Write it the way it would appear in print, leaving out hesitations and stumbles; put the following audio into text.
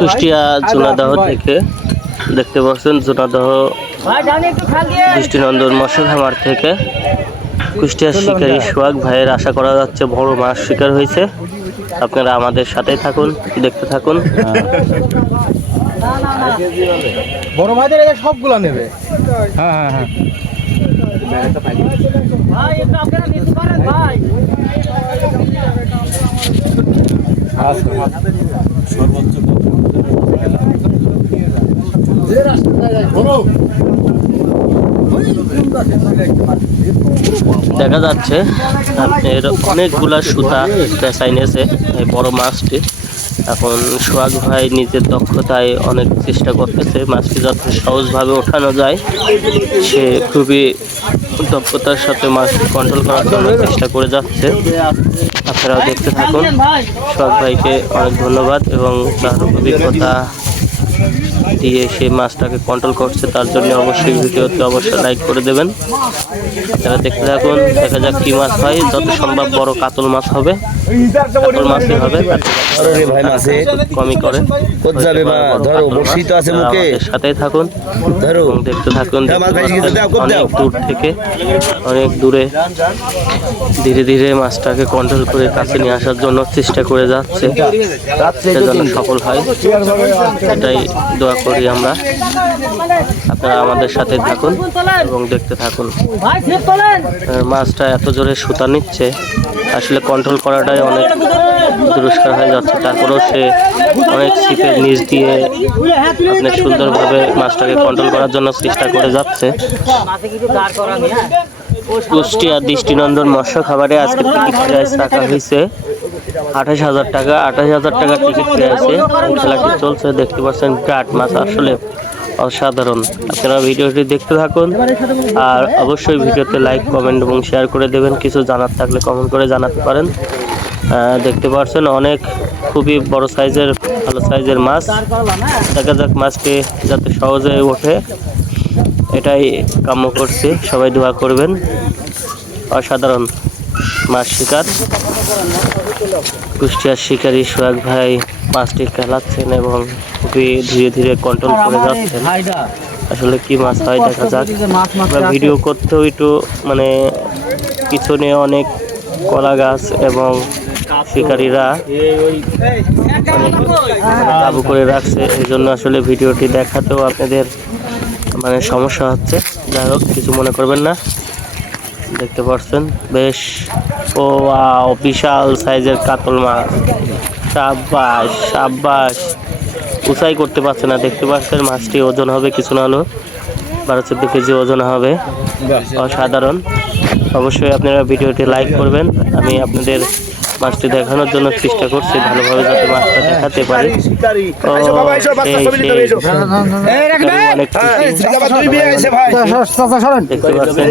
কুষ্টিয়া জোনাদহ থেকে দেখতে পাচ্ছেন জোনাদহ দৃষ্টিনন্দন মৎস্য খামার থেকে কুষ্টিয়ার শিকারী সোহাগ ভাইয়ের আশা করা যাচ্ছে বড় মাছ শিকার হয়েছে। আপনারা আমাদের সাথেই থাকুন, দেখতে থাকুন। বড় ভাইদের সবগুলো নেবে। হ্যাঁ হ্যাঁ হ্যাঁ দেখা যাচ্ছে আপনার অনেকগুলা সুতা পেঁচাই নিয়েছে এই বড় মাছটি। এখন সোহাগ ভাই নিজের দক্ষতায় অনেক চেষ্টা করতেছে মাছটি যাতে সহজভাবে ওঠানো যায়। সে খুবই দক্ষতার সাথে মাছ কন্ট্রোল করার জন্য চেষ্টা করে যাচ্ছে। আপনারাও দেখতে থাকুন। সোহাগ ভাইকে অনেক ধন্যবাদ এবং তার অভিজ্ঞতা দিয়ে সে মাছটাকে কন্ট্রোল করছে, তার জন্য অবশ্যই ভিডিওতে অবশ্যই লাইক করে দেবেন। তারা দেখতে থাকুন, দেখা যাক কি মাছ হয়। যত সম্ভব বড় কাতল মাছ হবে, কাতল মাছই হবে, কমই করে। সাথেই থাকুন এবং দেখতে থাকুন। অনেক দূর থেকে অনেক দূরে ধীরে ধীরে মাছটাকে কন্ট্রোল করে কাছে নিয়ে আসার জন্য চেষ্টা করে যাচ্ছে, যেন সফল হয় এটাই দোয়া করি আমরা। আপনারা আমাদের সাথে থাকুন এবং দেখতে থাকুন। মাছটা এত জোরে সুতা নিচ্ছে, আসলে কন্ট্রোল করাটাই অনেক দুষ্কর হয়ে যাচ্ছে। তারপরেও সে অনেক ছিপের নিচ দিয়ে আপনার সুন্দরভাবে মাছটাকে কন্ট্রোল করার জন্য চেষ্টা করে যাচ্ছে। কুষ্টিয়া দৃষ্টিনন্দন মৎস্য খাবারে আজকে টিকিট প্রাইস রাখা হয়েছে 28,000 টাকা। 28,000 টাকা টিকিট পেয়েছে। খেলাটি চলছে, দেখতে পাচ্ছেন কাঠ মাছ আসলে অসাধারণ। আপনারা ভিডিওটি দেখতে থাকুন আর অবশ্যই ভিডিওতে লাইক, কমেন্ট এবং শেয়ার করে দেবেন। কিছু জানার থাকলে কমেন্ট করে জানাতে পারেন। দেখতে পাচ্ছেন অনেক খুবই বড় সাইজের, ভালো সাইজের মাছ। দেখা যাক মাছটি যাতে সহজে ওঠে, এটাই কাম্য করছে। সবাই দোয়া করবেন। অসাধারণ মাছ শিকার কুষ্টিয়ার শিকারী সোহাগ ভাই মাছটি খেলাচ্ছেন এবং খুবই ধীরে ধীরে কন্ট্রোল করে যাচ্ছেন। আসলে কি মাছ হয় দেখা যাক। ভিডিও করতেও একটু মানে পিছনে অনেক কলা গাছ এবং শিকারীরা কাবু করে রাখছে, এই জন্য আসলে ভিডিওটি দেখাতেও আপনাদের মানে সমস্যা হচ্ছে। যাই হোক, কিছু মনে করবেন না। দেখতে পাচ্ছেন বেশ বিশাল সাইজের কাতল মাছ। সাব্বাস সাব্বাস, উঁচাই করতে পারছে না। দেখতে পাচ্ছেন মাছটি ওজন হবে কিছু না হলেও 12-14 কেজি ওজন হবে। অসাধারণ। অবশ্যই আপনারা ভিডিওটি লাইক করবেন। আমি আপনাদের মাছটি দেখানোর জন্য চেষ্টা করছি, ভালোভাবে যাতে মাছটা দেখাতে পারি। দেখতে পাচ্ছেন